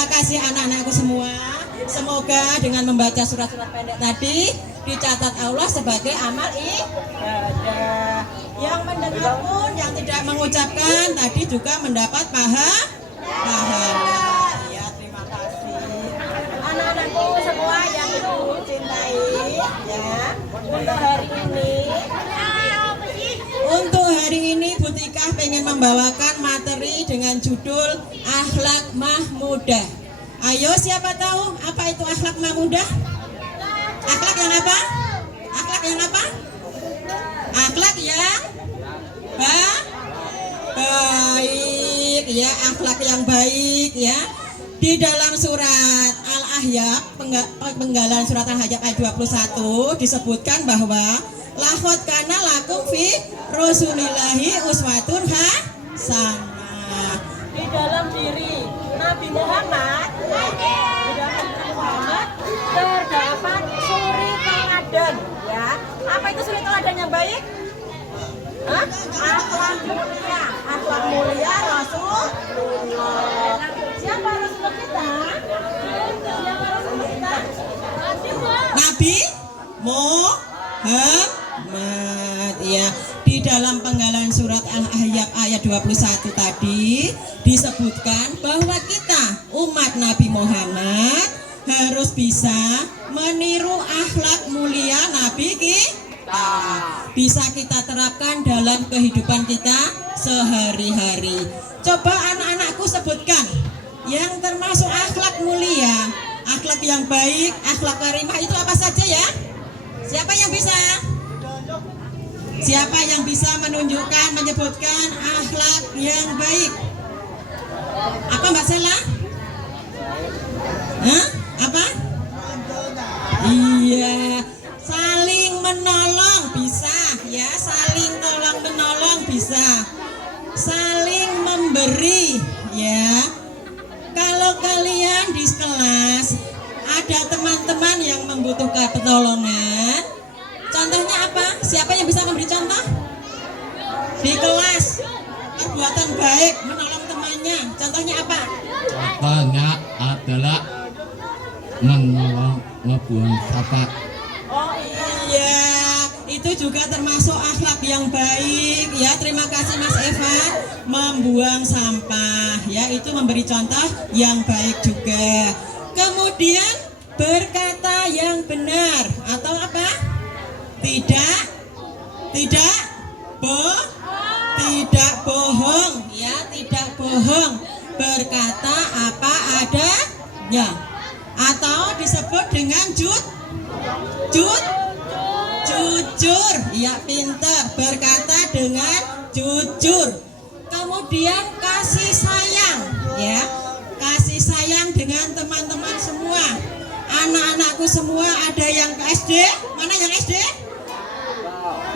Terima kasih anak-anakku semua. Semoga dengan membaca surat-surat pendek tadi dicatat Allah sebagai amal ibadah. Yang mendengar pun yang tidak mengucapkan tadi juga mendapat pahala. Ya, terima kasih. Anak-anakku semua yang ibu cintai, ya. Untuk hari ini Bu Tika pengen membawakan materi dengan judul Akhlak Mahmudah. Ayo, siapa tahu apa itu akhlak mahmudah? Akhlak yang apa? Akhlak yang apa? Akhlak yang baik, ya, akhlak yang baik, ya. Di dalam surat Al-Ahzab, penggalan surat Al-Ahzab ayat 21 disebutkan bahwa laqad kana lakum fi rasulillahi uswatun hasanah. Di dalam diri Nabi Muhammad, terdapat suri teladan, ya. Apa itu suri teladan yang baik? Akhlak mulia Rasulullah. Siapa Rasulullah kita? Siapa Rasulullah kita? Nabi Muhammad, ya. Di dalam penggalan surat Al-Ahzab ayat 21 tadi disebutkan bahwa kita umat Nabi Muhammad harus bisa meniru akhlak mulia Nabi kita. Bisa kita terapkan dalam kehidupan kita sehari-hari. Coba anak-anakku sebutkan yang termasuk akhlak mulia, akhlak yang baik, akhlak karimah itu apa saja, ya? Siapa yang bisa? Siapa yang bisa menunjukkan, menyebutkan akhlak yang baik? Apa Mbak Sela? Apa? Iya, saling menolong bisa, ya, saling tolong menolong bisa, saling memberi, ya. Kalau kalian di kelas ada teman-teman yang membutuhkan pertolongan, contohnya apa? Siapa yang bisa memberi contoh? Di kelas perbuatan baik menolong temannya, contohnya apa? Contohnya adalah menolong ngebuang sampah. Oh iya, itu juga termasuk akhlak yang baik, ya. Terima kasih Mas Eva. Membuang sampah, ya, itu memberi contoh yang baik juga. Kemudian berkata yang benar atau apa? Tidak bohong, ya, tidak bohong. Berkata apa adanya, atau disebut dengan jujur, ya, pintar, berkata dengan jujur. Kemudian kasih sayang, ya, kasih sayang dengan teman-teman semua. Anak-anakku semua ada yang ke SD? Mana yang SD?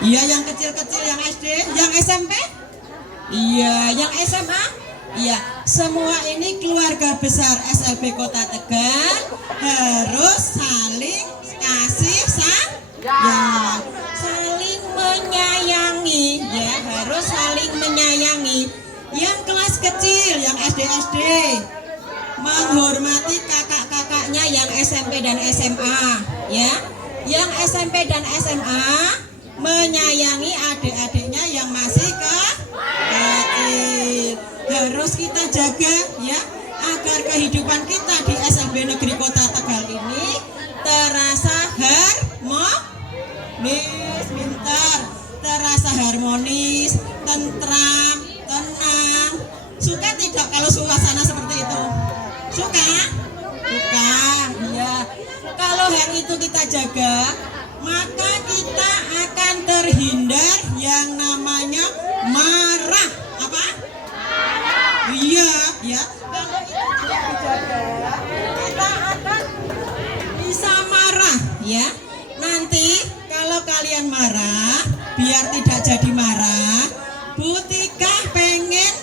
Iya, yang kecil-kecil yang SD, yang SMP? Iya, yang SMA? Iya, semua ini keluarga besar SLB Kota Tegal harus saling kasih sayang, saling menyayangi, ya, harus saling menyayangi. Yang kelas kecil, yang SD menghormati kakak-kakaknya yang SMP dan SMA, ya. Yang SMP dan SMA menyayangi adik-adiknya yang masih kecil. Harus kita jaga, ya, agar kehidupan kita di SLB Negeri Kota Tegal ini terasa harmonis, pintar, terasa harmonis, tentram, tenang. Suka tidak kalau suasana seperti itu? Suka? Suka, ya. Kalau hal itu kita jaga, maka kita akan terhindar yang namanya marah. Apa? Iya, ya. Kalau itu tidak dijaga, kita akan bisa marah, ya. Nanti kalau kalian marah, biar tidak jadi marah, Bu Tika pengen,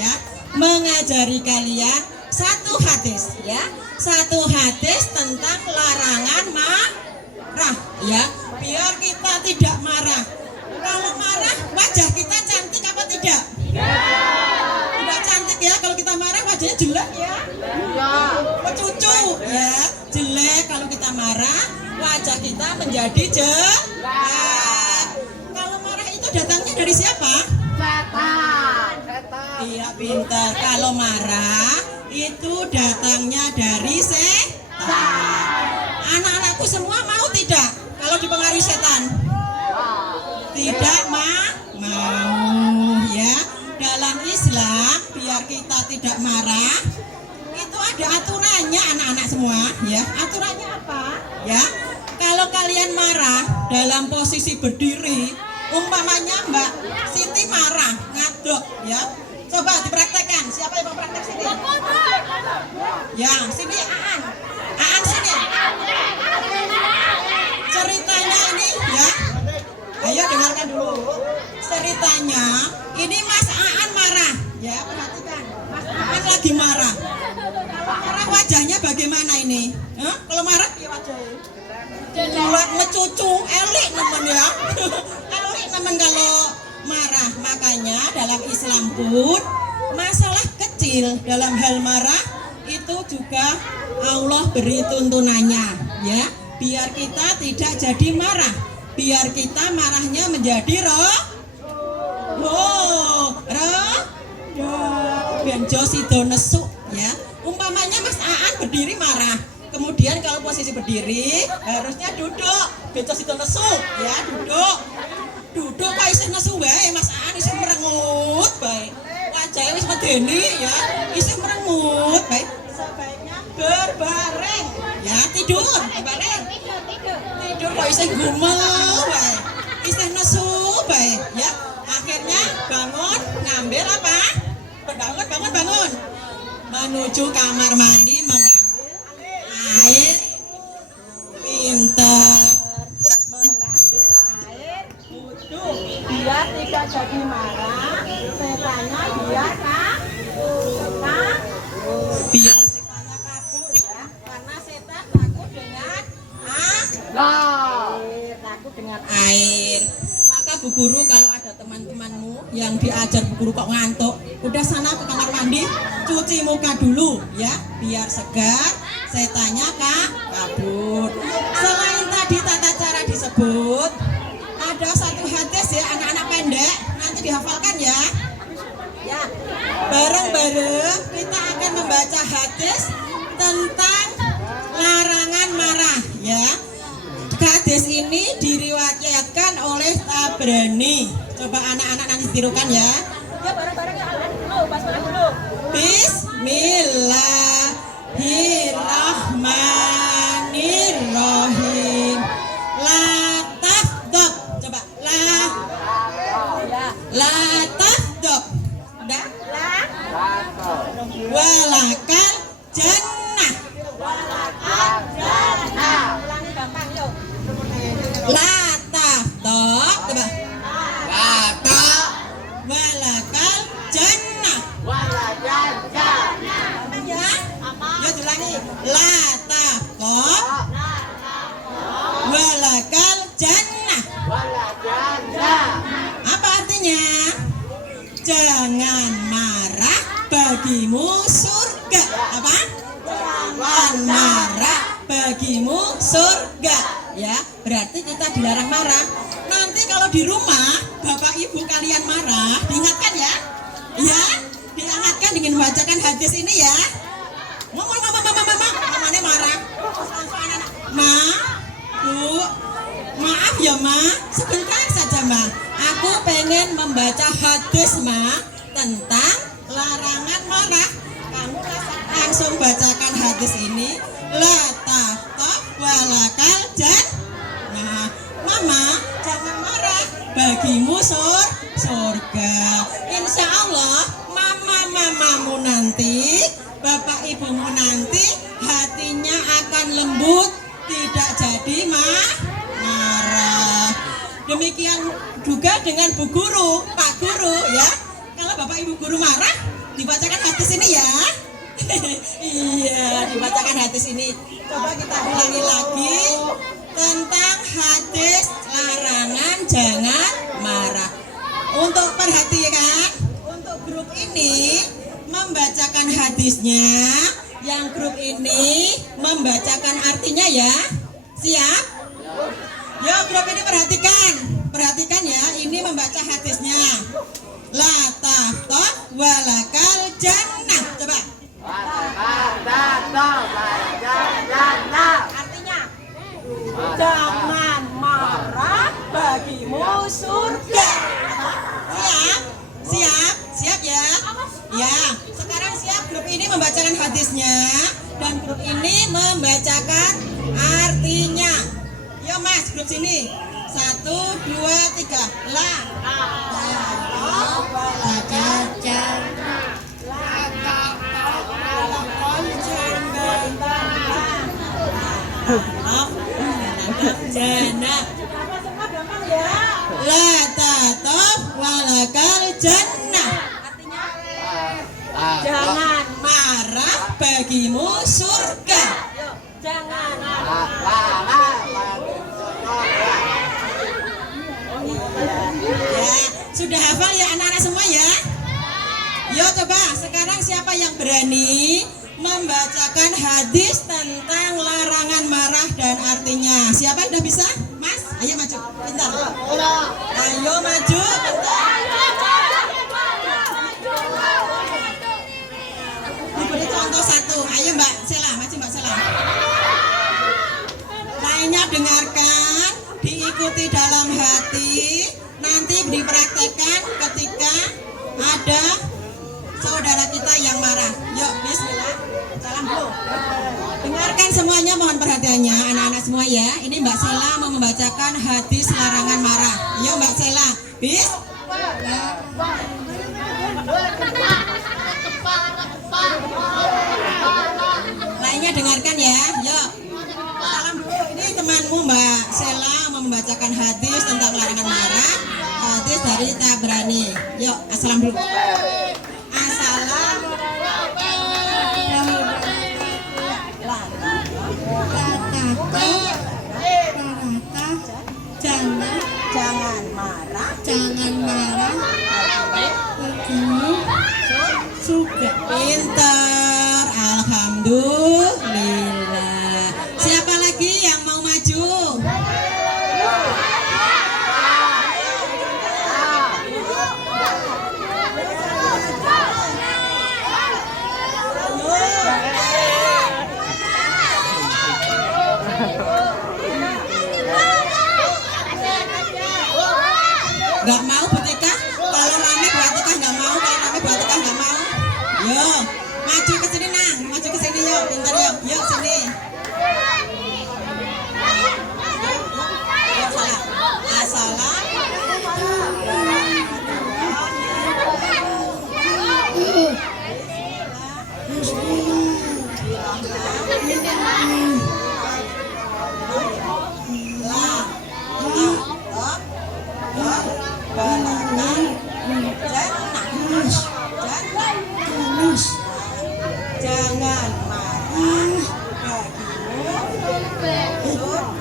ya, mengajari kalian satu hadis, ya, satu hadis tentang larangan marah, ya, biar kita tidak marah. Kalau marah, wajah kita cantik apa tidak? Tidak cantik, ya, kalau kita kita marah wajahnya jelek ya? Cucu ya, jelek. Kalau kita marah wajah kita menjadi jelek. Kalau marah itu datangnya dari siapa? Setan. Iya pintar. Kalau marah itu datangnya dari setan. Anak-anakku semua mau tidak kalau dipengaruhi setan? Tidak mau ya. Dalam Islam biar kita tidak marah itu ada aturannya anak-anak semua ya. Aturannya apa? Ya. Kalau kalian marah dalam posisi berdiri, umpamanya Mbak Siti marah ngaduk ya. Coba dipraktekkan. Siapa yang mau praktek sini? Ya, sini Aan. Aan sini. Ceritanya ini ya. Ayo dengarkan dulu. Ceritanya ini Mas Aan marah. Ya, perhatikan. Mas Aan lagi marah. Marah wajahnya bagaimana ini? Kalau marah ya wajahnya. Buat mencucu, elik nemen ya. Elik nemen kalau marah. Makanya dalam Islam pun masalah kecil dalam hal marah itu juga Allah beri tuntunannya ya. Biar kita tidak jadi marah. Biar kita marahnya menjadi benjo sido nesu ya. Umpamanya Mas Aan berdiri marah. Kemudian kalau posisi berdiri harusnya duduk. Benjo sido nesu ya, duduk. Duduk kok isih nesu wae Mas Aan isih merengut bae. Wajahnya wis medeni ya, isih merengut bae. Sebaiknya berbaring ya, tidur, berbaring. Tidur kok isih gumel bae. Isih nesu bae ya. Akhirnya bangun, ngambil apa? Bangun. Menuju kamar mandi mengambil air. Pintar. Mengambil air wudhu. Biar tidak jadi marah. Setannya biar biar setannya kabur ya. Karena setan takut dengan air. Takut dengan air. Maka Bu Guru kalau ada teman-temanmu yang diajar Bu Guru kok ngantuk, udah sana ke kamar mandi, cuci muka dulu ya, biar segar, setannya kabur. Selain tadi tata cara disebut, ada satu hadis ya anak-anak pendek, nanti dihafalkan ya. Ya, bareng-bareng kita akan membaca hadis tentang larangan marah ya. Hadis ini diriwayatkan oleh Tabrani. Coba anak-anak nanti tirukan ya. Ya bareng-bareng ya. Basmalah dulu. Bismillahirrahmanirrahim. La tafdab. Coba la tafdab. Udah? Walakal jannah. Ulangi gampang yuk. La tafdab. Coba. Walakal jannah. Ya. Ya ulangi. La tafdab. Walakal jannah. Apa artinya? Jangan marah, bagimu surga. Apa? Jangan marah, bagimu surga. Ya, berarti kita dilarang marah. Nanti kalau di rumah bapak ibu kalian marah, diingatkan ya. Ya, diingatkan dengan membacakan hadis ini ya. Mamanya marah. Ma, Bu, maaf ya Ma, sebentar saja Ma. Aku pengen membaca hadis Ma tentang larangan marah. Kamu langsung bacakan hadis ini. La taftab walakal jannah. Mama, jangan marah, bagimu surga. Insya Allah mamamu nanti, bapak ibumu nanti hatinya akan lembut, tidak jadi marah. Demikian juga dengan Bu Guru, Pak Guru ya. Kalau bapak ibu guru marah, dibacakan hadis ini ya. Iya, dibacakan hadis ini. Coba kita ulangi lagi tentang hadis larangan jangan marah. Untuk perhatikan, untuk grup ini membacakan hadisnya. Yang grup ini membacakan artinya ya. Siap? Yo grup ini perhatikan ya. Ini membaca hadisnya. La tahta walakal jannah. Coba. Artinya jangan marah bagimu surga. Siap ya. Ya, sekarang siap grup ini membacakan hadisnya dan grup ini membacakan artinya. Yo Mas, grup sini. 1, 2, 3. La. Jannah. La tataf walakal jannah. Artinya jangan marah bagimu surga. Jangan ya, sudah hafal ya anak-anak semua ya? Yo coba sekarang siapa yang berani membacakan hadis tentang larangan marah dan artinya? Siapa yang udah bisa? Mas, ayo maju, bentar. Ayo maju, bentar. Diberi contoh satu. Ayo Mbak Sela, maju Mbak Sela. Lainnya dengarkan, diikuti dalam hati, nanti dipraktekkan ketika ada saudara kita yang marah. Yuk, bismillah. Salam dulu. Dengarkan semuanya, mohon perhatiannya anak-anak semua ya. Ini Mbak Sela mau membacakan hadis larangan marah. Yuk Mbak Sela. Bis. Lainnya dengarkan ya. Yuk. Salam dulu. Ini temanmu Mbak Sela mau membacakan hadis tentang larangan marah. Hadis dari Tabrani. Yuk, assalam dulu. Assalam. Jangan marah. Sudah pintar, alhamdulillah. Siapa lagi yang mau maju? Gak mau Bu Tika? Kalau rame Bu Tika gak mau, kalau rame Bu Tika gak mau. Yo, maju ke sini Nang, maju ke sini yuk, pintar yuk, yuk sini. Yuk salah. Assalam. Jangan marah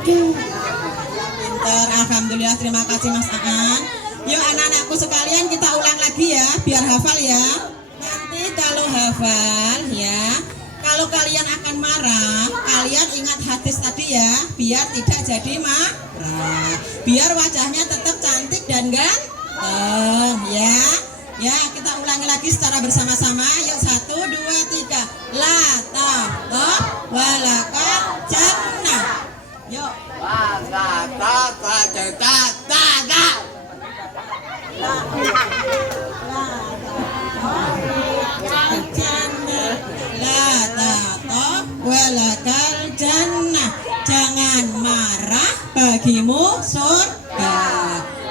pinter, alhamdulillah, terima kasih Mas Aan. Yuk anak-anakku sekalian kita ulang lagi ya, biar hafal ya. Nanti kalau hafal ya, kalau kalian akan marah, kalian ingat hadis tadi ya, biar tidak jadi marah, biar wajahnya tetap cantik dan ganteng ya. Ya, kita ulangi lagi secara bersama-sama. Yuk 1, 2, 3. La tahta walakal jannah. Yuk. La tahta walakal jannah. Jangan marah bagimu surga.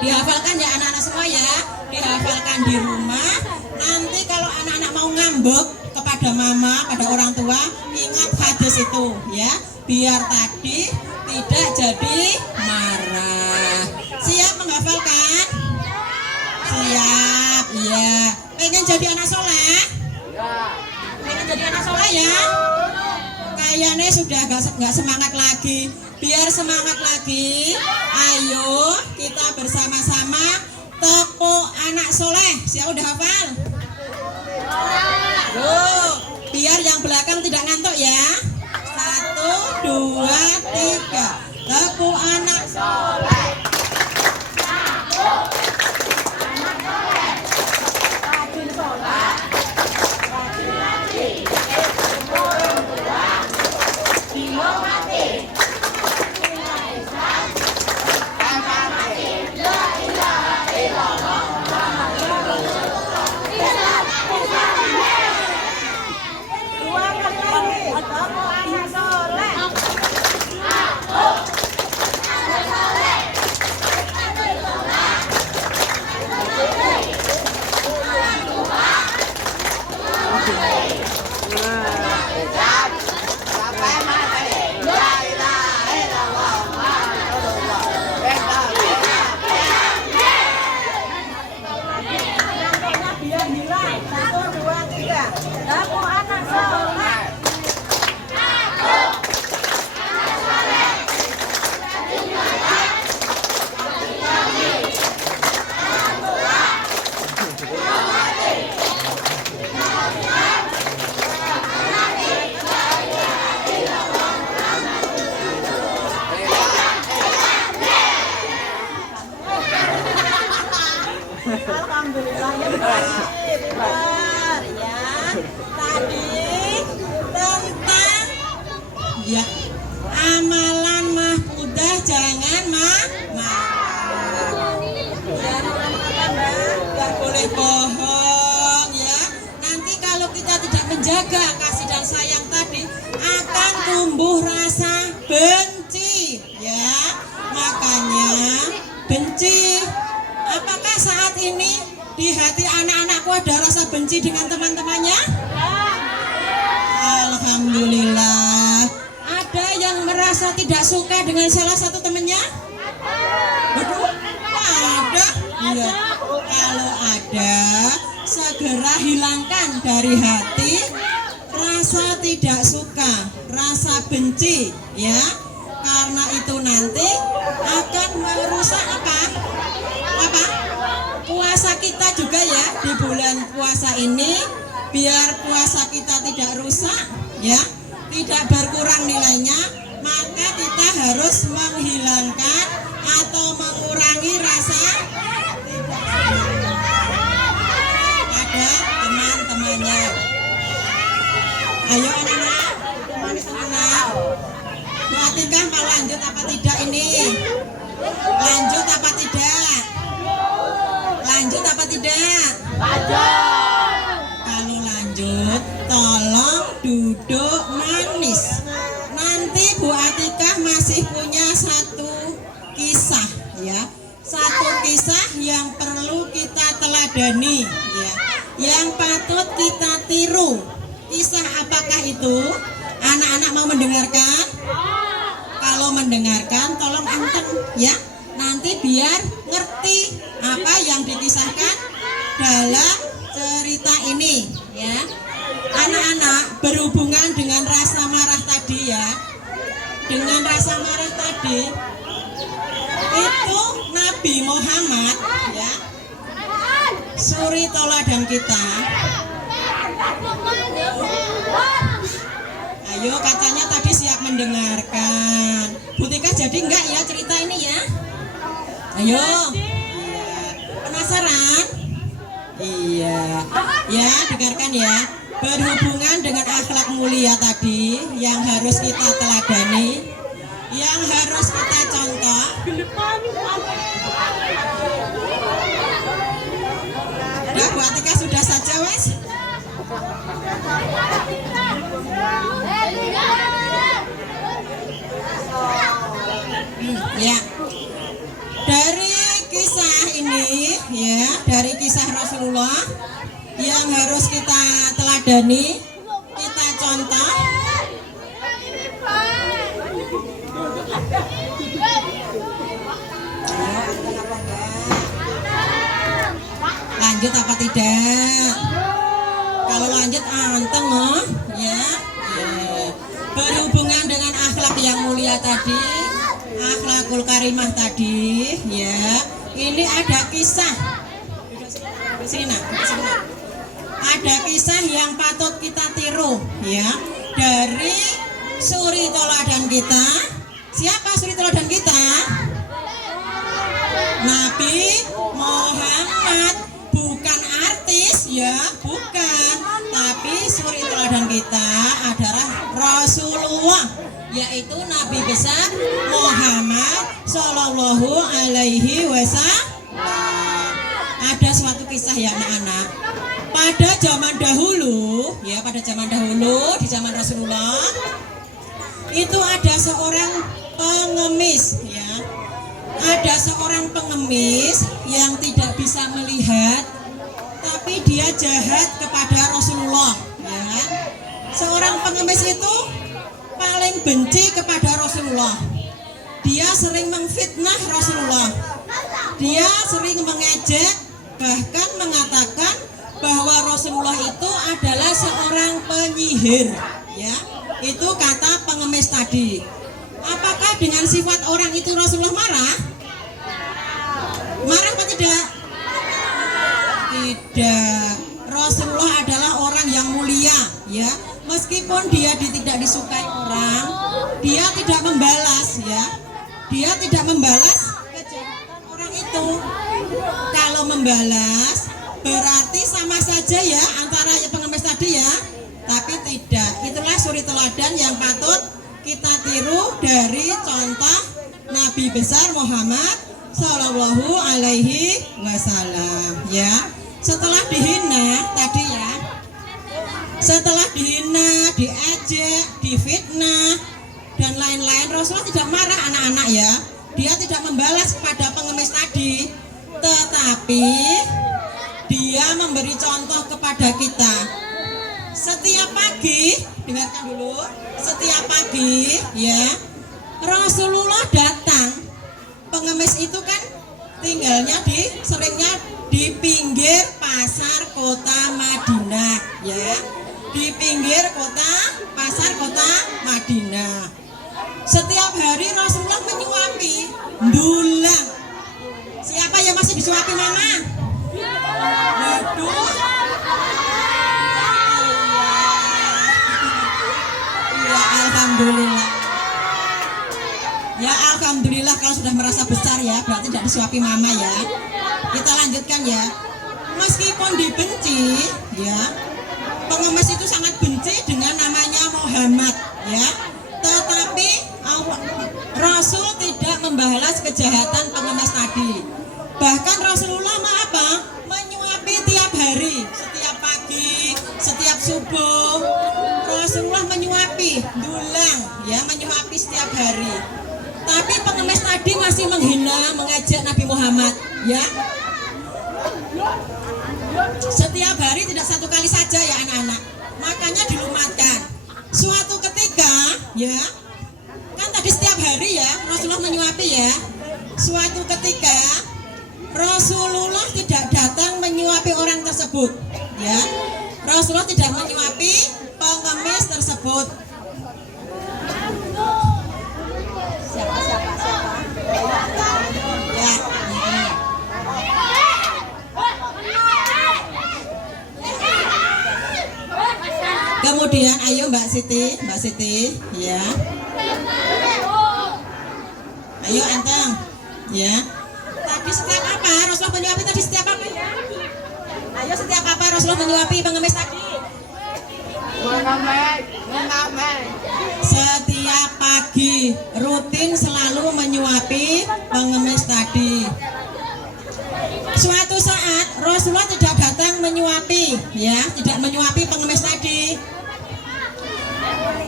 Dihafalkan ya anak-anak semua ya. Dihafalkan di rumah. Nanti kalau anak-anak mau ngambek kepada mama, pada orang tua, ingat hadis itu ya, biar tadi tidak jadi marah. Siap menghafalkan? Siap, iya. Pengen jadi anak soleh? Pengen jadi anak soleh ya? Kayaknya sudah gak semangat lagi. Biar semangat lagi, ayo kita bersama-sama tepuk anak soleh. Siapa udah hafal? Loh, biar yang belakang tidak ngantuk ya. 1, 2, 3. Tepuk anak soleh. Rajin sholat, rajin ngaji, orang tua, dihormati. Alhamdulillah ya benar ya. Tadi tentang ya amalan mah udah jangan nggak boleh bohong ya. Nanti kalau kita tidak menjaga kasih dan sayang tadi akan tumbuh rasa benci ya. Makanya benci. Apakah saat ini di hati anak-anakku ada rasa benci dengan teman-temannya? Alhamdulillah. Ada yang merasa tidak suka dengan salah satu temannya? Betul? Ada? Iya. Kalau ada, segera hilangkan dari hati rasa tidak suka, rasa benci, ya. Karena itu nanti akan merusak apa? Puasa kita juga ya di bulan puasa ini, biar puasa kita tidak rusak ya, tidak berkurang nilainya, maka kita harus menghilangkan atau mengurangi rasa pada teman-temannya. Ayo anak-anak, manis-manis. Bu Atikah mau lanjut apa tidak ini? Lanjut apa tidak? Lanjut apa tidak? Lanjut. Kalau lanjut, tolong duduk manis. Nanti Bu Atikah masih punya satu kisah ya. Satu kisah yang perlu kita teladani ya. Yang patut kita tiru. Kisah apakah itu? Anak-anak mau mendengarkan? Kalau mendengarkan tolong anteng ya. Nanti biar ngerti apa yang dikisahkan dalam cerita ini ya. Anak-anak, berhubungan dengan rasa marah tadi ya. Dengan rasa marah tadi itu Nabi Muhammad ya, suri teladan kita. Ayo katanya tadi siap mendengarkan. Bu Tika jadi enggak ya cerita ini ya? Ayo. Iya. Penasaran? Iya. Ya, dengarkan ya. Berhubungan dengan akhlak mulia tadi yang harus kita teladani, yang harus kita contoh. Udah Bu Atika sudah saja wes. Ya. Dari kisah ini ya, dari kisah Rasulullah yang harus kita teladani, kita contoh. Lanjut apa tidak? Kalau lanjut anteng loh ya. Berhubungan dengan akhlak yang mulia tadi, akhlakul karimah tadi ya. Ini ada kisah. Sini nak, sini nak. ada kisah yang patut kita tiru ya dari suri teladan kita. Siapa suri teladan kita? Nabi Muhammad, bukan artis ya, bukan, tapi suri teladan kita adalah Rasulullah, yaitu Nabi besar Muhammad Sallallahu Alaihi Wasallam. Ada suatu kisah ya anak-anak. Pada zaman dahulu, ya pada zaman dahulu di zaman Rasulullah itu ada seorang pengemis ya. Ada seorang pengemis yang tidak bisa melihat, tapi dia jahat kepada Rasulullah ya. Seorang pengemis itu paling benci kepada Rasulullah. Dia sering memfitnah Rasulullah. Dia sering mengejek, bahkan mengatakan bahwa Rasulullah itu adalah seorang penyihir ya. Itu kata pengemis tadi. Apakah dengan sifat orang itu Rasulullah marah? Marah atau tidak? Tidak. Rasulullah adalah orang yang mulia ya. Meskipun dia tidak disukai orang, dia tidak membalas ya. Dia tidak membalas kejahatan orang itu. Kalau membalas berarti sama saja ya antara pengemis tadi ya. Tapi tidak. Itulah suri teladan yang patut kita tiru dari contoh Nabi besar Muhammad Sallallahu Alaihi Wasallam ya. Setelah dihina tadi ya, setelah dihina, diejek, difitnah dan lain-lain, Rasulullah tidak marah anak-anak ya. Dia tidak membalas kepada pengemis tadi, tetapi dia memberi contoh kepada kita. Setiap pagi, dengarkan dulu, setiap pagi ya Rasulullah datang. Pengemis itu kan tinggalnya seringnya di pinggir pasar kota Madinah ya, di pinggir pasar kota Madinah. Setiap hari Rasulullah menyuapi, dulang. Siapa yang masih disuapi mama? Waduh. Alhamdulillah. Ya alhamdulillah kalau sudah merasa besar ya, berarti tidak disuapi mama ya. Kita lanjutkan ya. Meskipun dibenci ya, pengemis itu sangat benci dengan namanya Muhammad ya. Tetapi Rasul tidak membalas kejahatan pengemis tadi. Bahkan Rasulullah menyuapi tiap hari, setiap pagi, setiap subuh. Rasulullah menyuapi, dulang ya, menyuapi setiap hari. Tapi pengemis tadi masih menghina, mengejek Nabi Muhammad ya. Setiap hari, tidak satu kali saja ya anak-anak. Makanya dilumatkan. Suatu ketika ya, kan tadi setiap hari ya Rasulullah menyuapi ya. Suatu ketika Rasulullah tidak datang menyuapi orang tersebut ya. Rasulullah tidak menyuapi pengemis tersebut. Siapa? Ya. Kemudian ayo Mbak Siti ya. Ayo Anteng ya. Tadi setiap apa Rasulullah menyuapi tadi setiap apa ya? Ayo setiap apa Rasulullah menyuapi pengemis tadi? Setiap pagi rutin selalu menyuapi pengemis tadi. Suatu saat Rasulullah tidak datang menyuapi ya, tidak menyuapi pengemis tadi.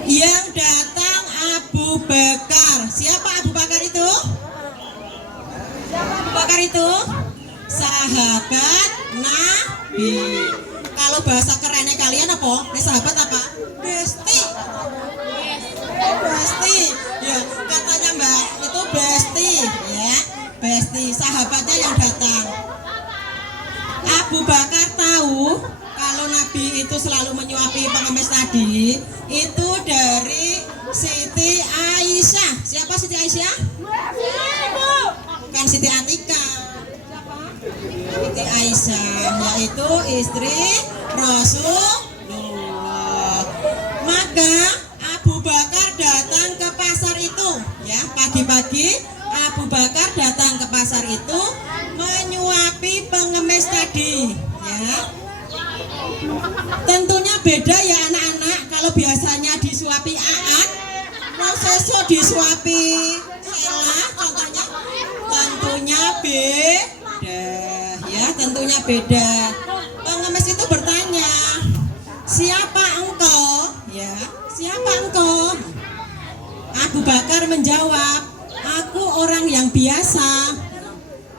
Yang datang Abu Bakar. Siapa Abu Bakar itu? Siapa Abu Bakar itu? Sahabat Nabi. Kalau bahasa kerennya kalian apa? Ini sahabat apa? Besti. Besti. Ya, katanya Mbak itu besti ya. Besti, sahabatnya yang datang. Abu Bakar tahu kalau Nabi itu selalu menyuapi pengemis tadi itu dari Siti Aisyah. Siapa Siti Aisyah? Bukan Siti Atika. Siti Aisyah, yaitu istri Rasulullah. Maka Abu Bakar datang ke pasar itu, ya, pagi-pagi Abu Bakar datang ke pasar itu menyuapi pengemis tadi, ya. Tentunya beda ya anak-anak. Kalau biasanya disuapi Aan, prosesnya disuapi Sela, contohnya tentunya beda, ya, tentunya beda. Pengemis itu bertanya, siapa engkau? Ya, siapa engkau? Abu Bakar menjawab, aku orang yang biasa.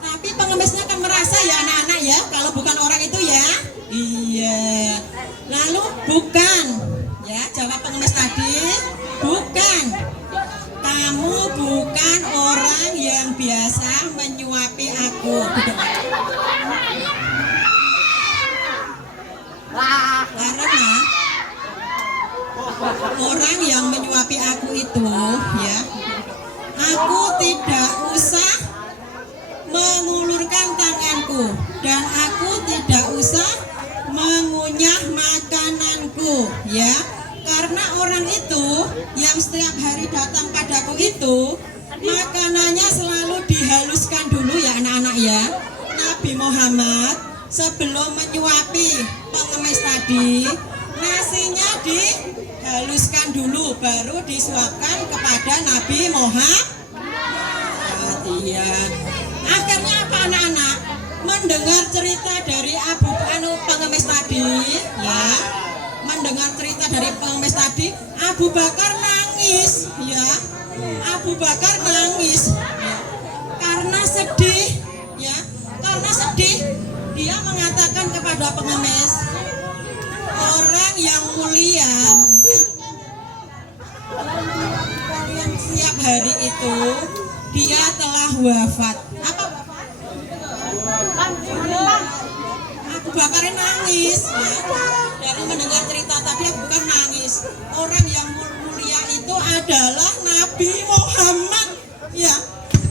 Tapi pengemisnya kan merasa ya anak-anak ya, kalau bukan orang itu ya, iya. Lalu bukan, ya, jawab pengemis tadi, bukan. Kamu bukan orang yang biasa menyuapi aku. Karena orang yang menyuapi aku itu, ya, aku tidak usah mengulurkan tanganku dan aku tidak usah mengunyah makananku, ya, karena orang itu yang setiap hari datang padaku itu makanannya selalu dihaluskan dulu ya anak-anak ya. Nabi Muhammad sebelum menyuapi pengemis tadi, nasinya dihaluskan dulu baru disuapkan kepada Nabi Muhammad. Iya. Akhirnya apa anak-anak? Mendengar cerita dari pengemis tadi, ya. Mendengar cerita dari pengemis tadi, Abu Bakar nangis, ya. Abu Bakar nangis, ya. Karena sedih, ya. Karena sedih, dia mengatakan kepada pengemis, orang yang mulia yang setiap hari itu dia telah wafat. Apa wafat? Abu Bakar nangis, ya. Dari mendengar cerita tadi Abu Bakar nangis. Orang yang mulia itu adalah Nabi Muhammad, ya.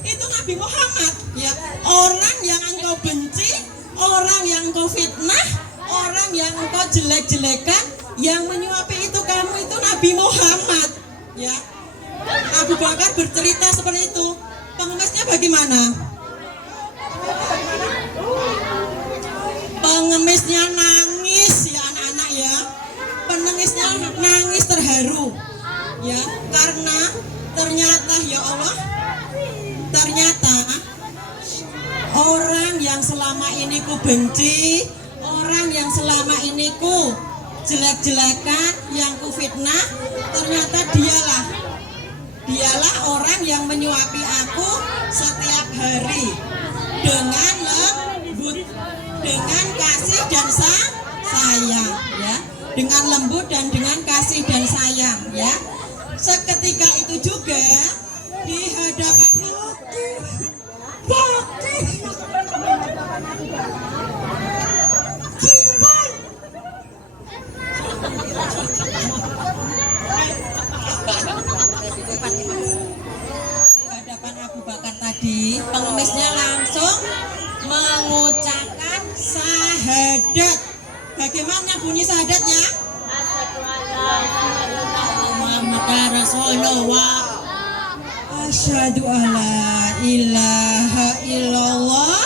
Itu Nabi Muhammad, ya. Orang yang engkau benci, orang yang engkau fitnah, orang yang engkau jelek-jelekan, yang menyuapi itu kamu itu Nabi Muhammad, ya. Abu Bakar bercerita seperti itu. Pengemisnya bagaimana? Pengemisnya nangis ya anak-anak ya. Pengemisnya nangis terharu, ya, karena ternyata ya Allah, ternyata orang yang selama ini ku benci, orang yang selama ini ku jelek-jelekan, yang ku fitnah, ternyata dialah orang yang menyuapi aku setiap hari dengan lembut, dengan kasih dan sayang, ya, dengan lembut dan dengan kasih dan sayang, ya. Seketika itu juga di hadapan Abu Bakar tadi, pengemisnya langsung mengucapkan syahadat. Bagaimana bunyi syahadatnya? Muhammad Rasulullah. Asyhadu alla ilaha illallah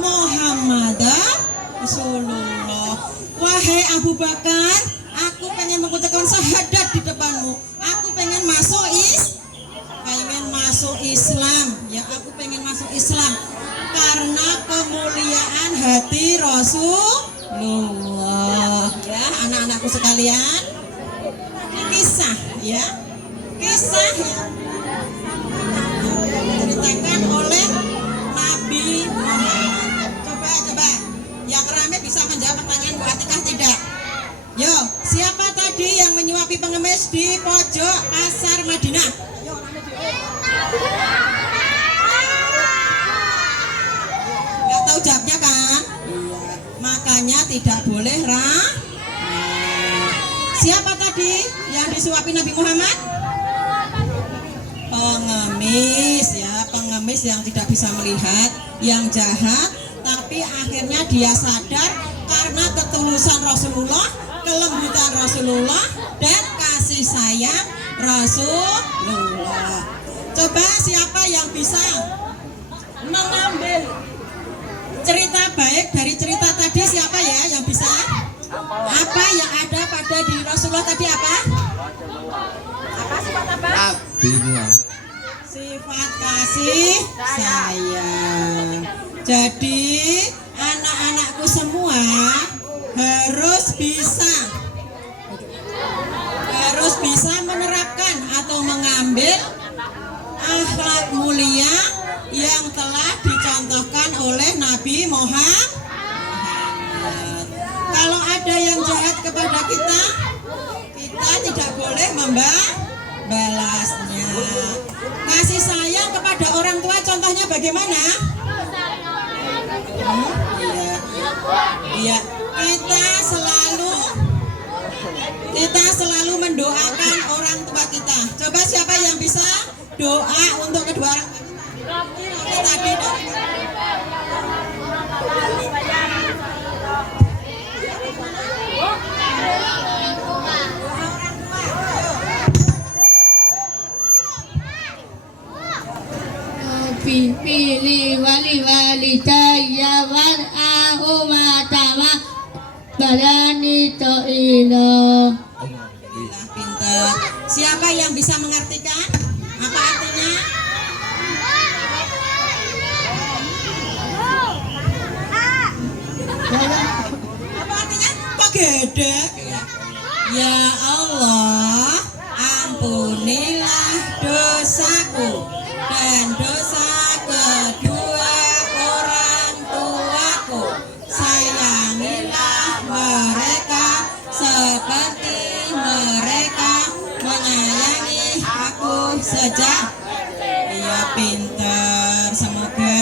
Muhammadar Rasulullah. Wahai Abu Bakar, aku pengen mengucapkan syahadat di depanmu. Aku pengen masuk Islam, ya, aku pengen masuk Islam karena kemuliaan hati Rasulullah, ya, anak-anakku sekalian. Kisah, ya, kisah yang diceritakan oleh Nabi Muhammad. Coba, yang ramai bisa menjawab pertanyaan Bu Atikah tidak? Yo, siapa tadi yang menyuapi pengemis di pojok pasar Madinah? Nggak tahu jawabnya kan? Iya. Makanya tidak boleh Siapa tadi yang disuapi Nabi Muhammad? Pengemis, ya, pengemis yang tidak bisa melihat, yang jahat, tapi akhirnya dia sadar karena ketulusan Rasulullah, kelembutan Rasulullah, dan kasih sayang Rasulullah. Coba siapa yang bisa mengambil cerita baik dari cerita tadi, siapa ya yang bisa? Apa yang ada pada diri Rasulullah tadi apa? Apa sifat apa? Sifat kasih sayang. Jadi anak-anakku semua harus bisa menerapkan atau mengambil akhlak mulia yang telah dicontohkan oleh Nabi Muhammad. Kalau ada yang jahat kepada kita, kita tidak boleh membalasnya. Kasih sayang kepada orang tua contohnya bagaimana? Iya, kita selalu mendoakan orang tua kita. Coba siapa yang bisa doa untuk kedua orang tua kita? Oke, tadi Pilih wali daya wal umatama balani to'ilo. Pintar. Siapa yang bisa mengartikan? Apa artinya? Apa artinya? Kok gede? Ya Allah, ampunilah dosaku dan dosa kedua orang tuaku. Sayangilah mereka seperti mereka menyayangi aku sejak. Iya, pintar. Semoga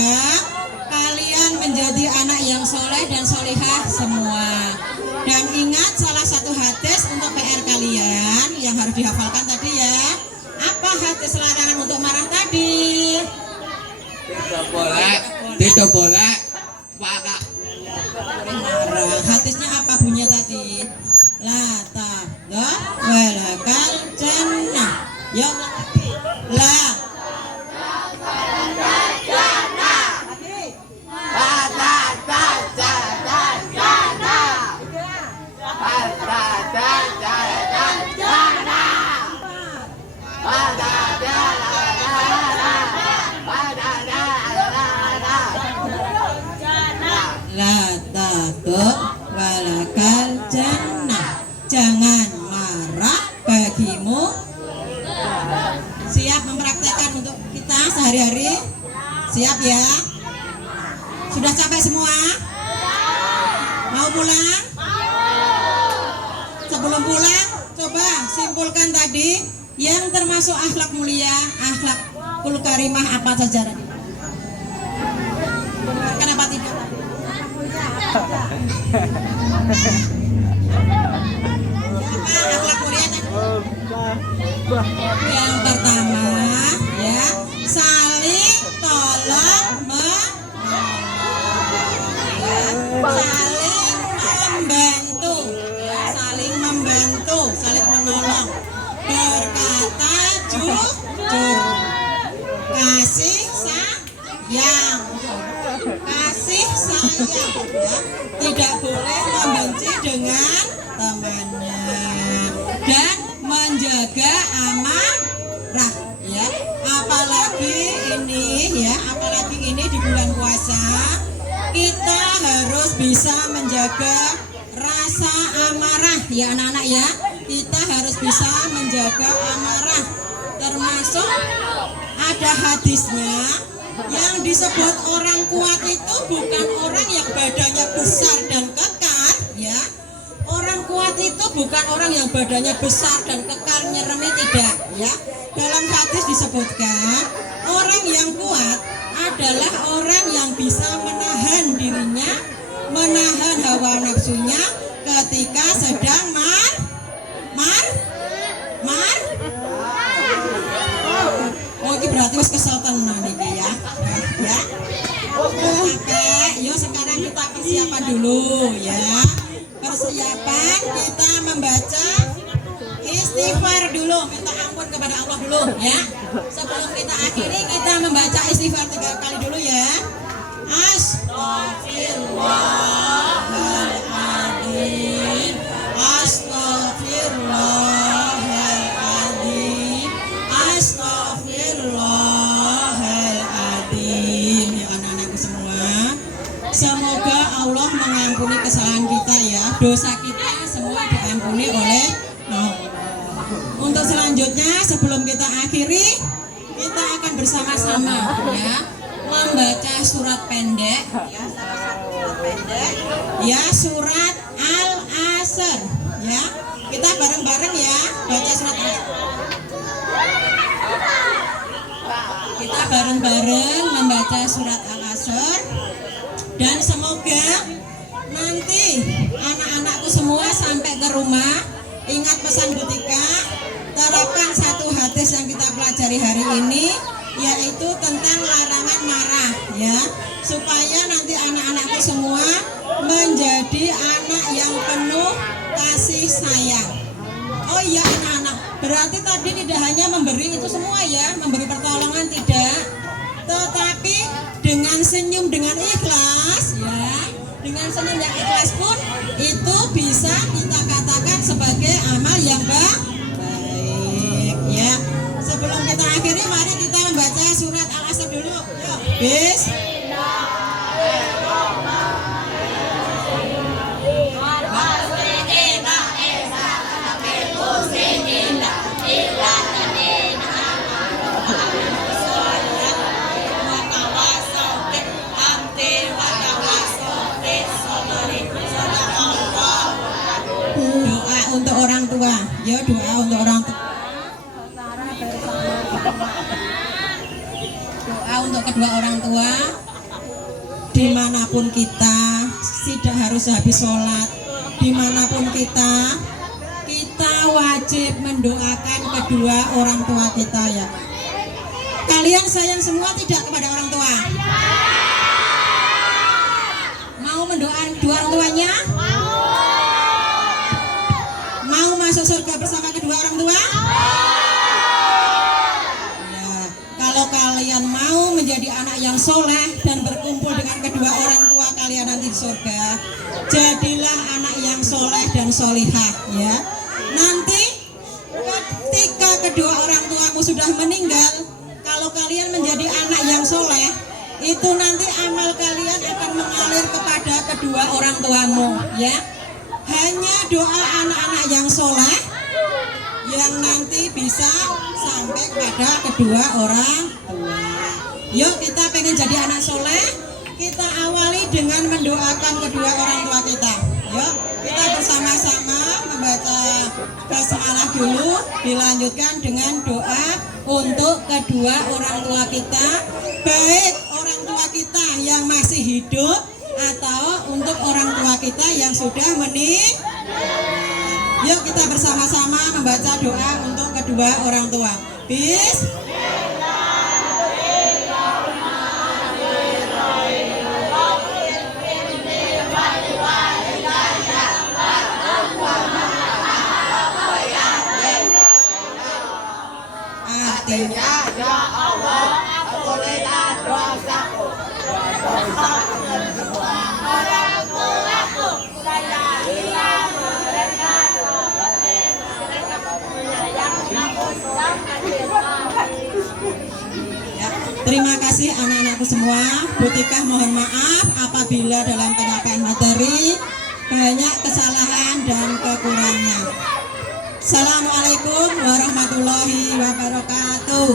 kalian menjadi anak yang soleh dan solihah semua. Dan ingat salah satu hadis untuk PR kalian yang harus dihafalkan tadi ya. Apa hadis larangan untuk marah tadi? Tidak boleh marah. Hadisnya apa bunyinya tadi? La ta'dha walakal jannah. Ya la walakal jannah. Jangan marah bagimu. Siap mempraktekkan untuk kita sehari-hari? Siap ya? Sudah capek semua? Mau pulang? Sebelum pulang, coba simpulkan tadi yang termasuk akhlak mulia, akhlakul karimah apa saja? Kenapa tidak? Akhlak mulia tadi. Yang pertama ya, saling tolong menolong, ya. Saling membantu, ya. Saling membantu, saling menolong, berkata jujur, kasih sayang, ya. Tidak boleh membenci dengan temannya dan menjaga amarah, ya. Apalagi ini di bulan puasa kita harus bisa menjaga rasa amarah ya anak-anak ya. Kita harus bisa menjaga amarah, termasuk ada hadisnya yang disebut orang kuat itu bukan orang yang badannya besar dan kekar ya. Orang kuat itu bukan orang yang badannya besar dan kekar nyeremi, tidak ya. Dalam hadis disebutkan orang yang kuat adalah orang yang bisa menahan dirinya, menahan hawa nafsunya ketika sedang Oh, ini berarti wis kesel tenan iki ya. Ya. Oke, yuk sekarang persiapan dulu ya. Persiapan kita membaca istighfar dulu, minta ampun kepada Allah dulu ya. Sebelum kita akhiri kita membaca istighfar 3 kali dulu ya. Astaghfirullahaladzim, astaghfirullahaladzim, astaghfirullahaladzim. Ya anak-anakku semua, semoga Allah mengampuni kesalahan kita ya. Dosa kita semua diampuni oleh Allah. Untuk selanjutnya sebelum kita akhiri, kita akan bersama-sama ya membaca surat pendek ya, salah satu surat pendek ya, surat Al-Asr ya. Kita bareng-bareng ya baca surat Al-Asr. Kita bareng-bareng membaca surat Al-Asr, dan semoga nanti anak-anakku semua sampai ke rumah ingat pesan Butika, terapkan satu hadis yang kita pelajari hari ini, yaitu tentang larangan marah ya, supaya nanti anak-anakku semua menjadi anak yang penuh kasih sayang. Oh iya anak-anak, berarti tadi tidak hanya memberi itu semua ya, memberi pertolongan tidak, tetapi dengan senyum, dengan ikhlas ya, dengan senyum yang ikhlas pun itu bisa kita katakan sebagai amal yang baik ya. Sebelum kita akhiri, mari kita membaca surat Al-Asr dulu. Yuk. Doa untuk orang tua. Ya, doa untuk orang tua. Doa untuk kedua orang tua, dimanapun kita, tidak harus habis sholat, dimanapun kita wajib mendoakan kedua orang tua kita ya. Kalian sayang semua tidak kepada orang tua? Mau mendoakan kedua orang tuanya? Mau masuk surga bersama kedua orang tua? Kalau kalian mau menjadi anak yang soleh dan berkumpul dengan kedua orang tua kalian nanti di surga, jadilah anak yang soleh dan solihah ya. Nanti ketika kedua orang tuamu sudah meninggal, kalau kalian menjadi anak yang soleh, itu nanti amal kalian akan mengalir kepada kedua orang tuamu ya. Hanya doa anak-anak yang soleh yang nanti bisa sampai pada kedua orang tua. Yuk kita pengen jadi anak soleh, kita awali dengan mendoakan kedua orang tua kita. Yuk kita bersama-sama membaca basmalah dulu, dilanjutkan dengan doa untuk kedua orang tua kita, baik orang tua kita yang masih hidup atau untuk orang tua kita yang sudah meninggal. Yuk kita bersama-sama membaca doa untuk kedua orang tua. Artinya ya Allah, ampunilah dosaku. Orang tuaku, sayangilah mereka seperti mereka menyayangi aku. Ya, terima kasih anak-anakku semua. Butikah mohon maaf apabila dalam penyampaian materi banyak kesalahan dan kekurangannya. Assalamualaikum warahmatullahi wabarakatuh.